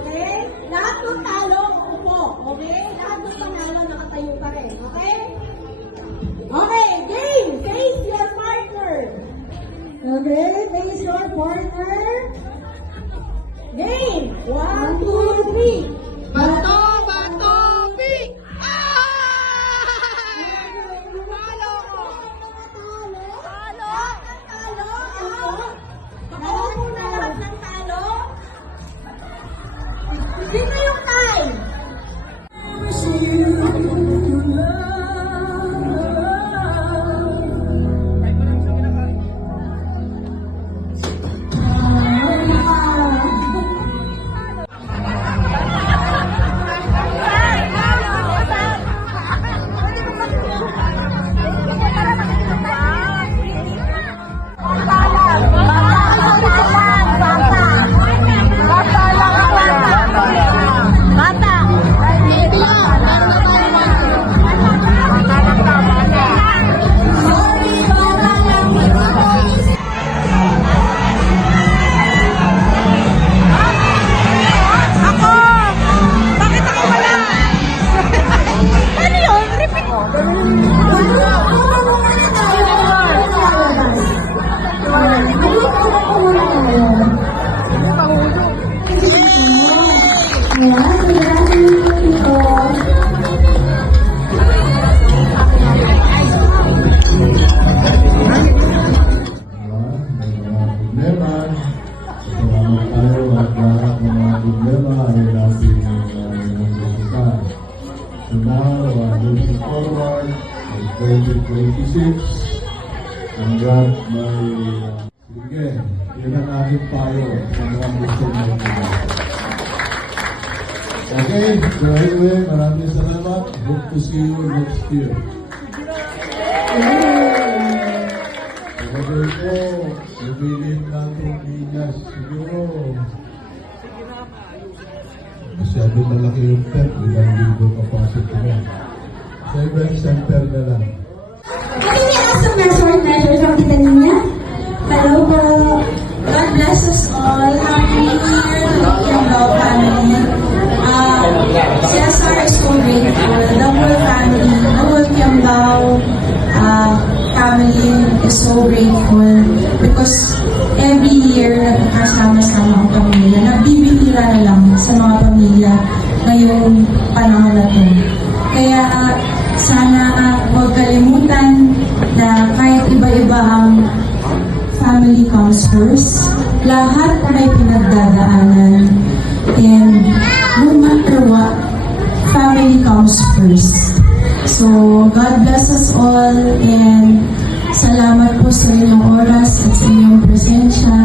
Okay? Lahat ng talo, upo. Okay? Lahat ng panalo, nakatayo pa rin. Okay? Okay, game! Face your partner. Okay, face your partner. Game! 1, 2, 3. Bato, bato, pick! Talo ko. Talo? Nakaupo na lahat ng talo? Dito yung time. So now, moving forward, in 2026, hanggang may, sige, yun ang aking payo sa mga gusto natin. Okay, so anyway, maraming salamat. Hope to see you next year. Sabi ko, sabihin natin Pinas, siguro. Masyado malaki yung tent, 1,000 capacity na. Sa event center na lang. Kami niya ang summer measures ang kita niya. Hello po. God bless us all. Happy New Year. Hello, family. CSR is so grateful. The whole family, the whole Kiambao family is so grateful because every year nagkakasama-sama ang pamilya. Nagbibihira na lang sa mga pamilya ngayong panahon na ito. Kaya sana huwag kalimutan na kahit iba-iba ang family comes first. Lahat may pinagdadaanan. And no matter what, family comes first. So, God bless us all and salamat po sa inyong oras at sa inyong presensya.